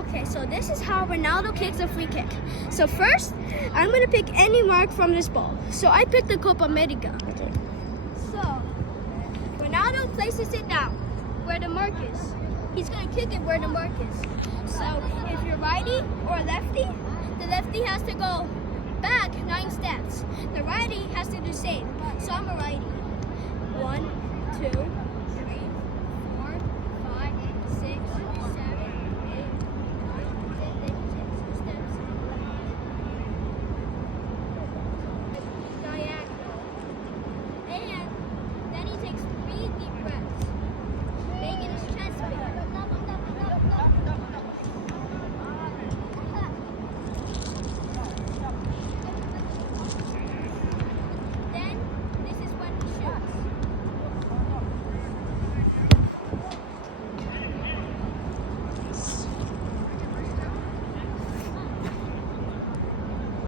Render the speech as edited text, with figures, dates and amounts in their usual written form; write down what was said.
Okay, so this is how Ronaldo kicks a free kick. So first, I'm gonna pick any mark from this ball. So I picked the Copa America. Okay. So Ronaldo places it down where the mark is. He's gonna kick it where the mark is. So if you're righty or lefty, the lefty has to go back 9 steps. The righty has to do the same. So I'm a righty. 1, 2,